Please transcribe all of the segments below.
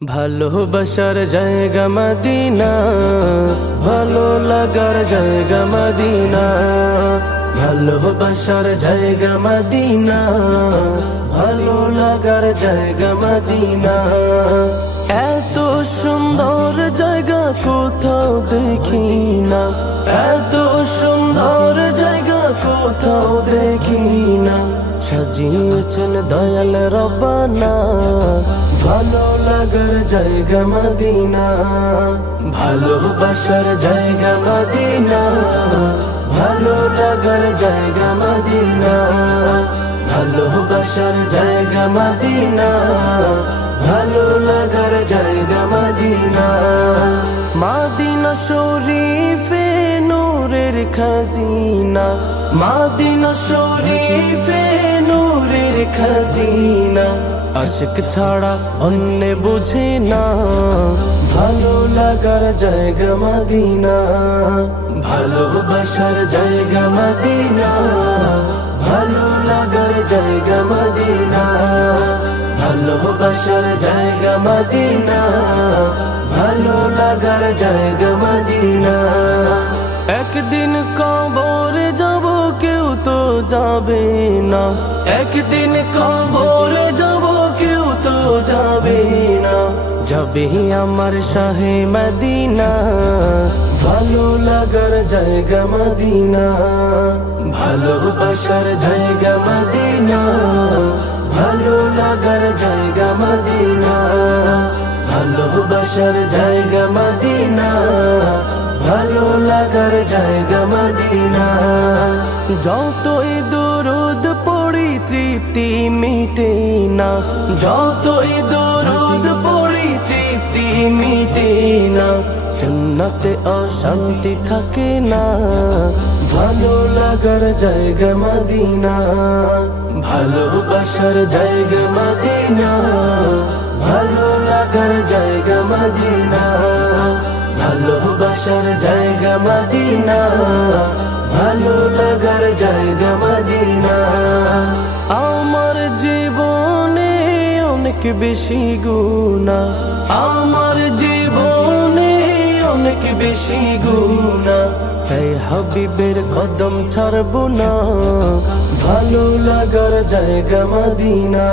ভালোবাসার জায়গা মদিনা, ভালো লাগার জায়গা মদিনা। ভালোবাসার জায়গা মদিনা, ভালো লাগার জায়গা মদিনা। এত সুন্দর জায়গা কোথাও দেখি না, এত সুন্দর জায়গা কোথাও দেখি না। সাজিয়েছেন দয়াল রব্বানা, ভালো লাগার জায়গা মদিনা। ভালোবাসার জায়গা মদিনা, ভালো লাগার জায়গা মদিনা। ভালোবাসার জায়গা মদিনা, ভালো লাগার জায়গা মদিনা। মদিনা শরীফে নূরের খাজিনা, মদিনা শরীফে নূরের খাজিনা। আশিক ছাড়া অন্য বুঝে না, ভালো লাগার জায়গা মদিনা। ভালোবাসার জায়গা মদিনা, ভালো লাগার জায়গা মদিনা। ভালোবাসার জায়গা মদিনা, ভালো লাগার জায়গা মদিনা। একদিন কবর যাব কেউ তো যাবে না, একদিন কবর যাব কেউ তো যাবে না। যাবে আমার শাহে মদিনা, ভালো লাগার জায়গা মদিনা। ভালোবাসার জায়গা মদিনা, ভালো লাগার জায়গা মদিনা। ভালোবাসার জায়গা মদিনা, ভালো লাগার জায়গা মদিনা। যতই দরুদ পড়ি তৃপ্তি মিটে না, যতই দরুদ পড়ি তৃপ্তি মিটে না। সুন্নতে অশান্তি থাকে না, ভালো লাগার জায়গা মদিনা। ভালোবাসার জায়গা মদিনা, ভালো লাগার জায়গা মদিনা। ভালোবাসার জায়গা মদিনা, ভালো লাগার জায়গা মদিনা। আমার জীবনে অনেক বেশি গুনাহ, আমার জীবনে অনেক বেশি গুনাহ। তাই হাবিবের কদম ছাড়বো না, ভালো লাগার জায়গা মদিনা।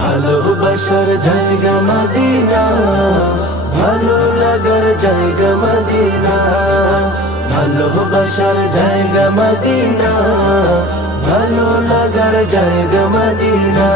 ভালোবাসার জায়গা মদিনা, ভালো লাগার জায়গা মদিনা। ভালোবাসার জায়গা মদিনা, ভালো লাগার জায়গা মদিনা।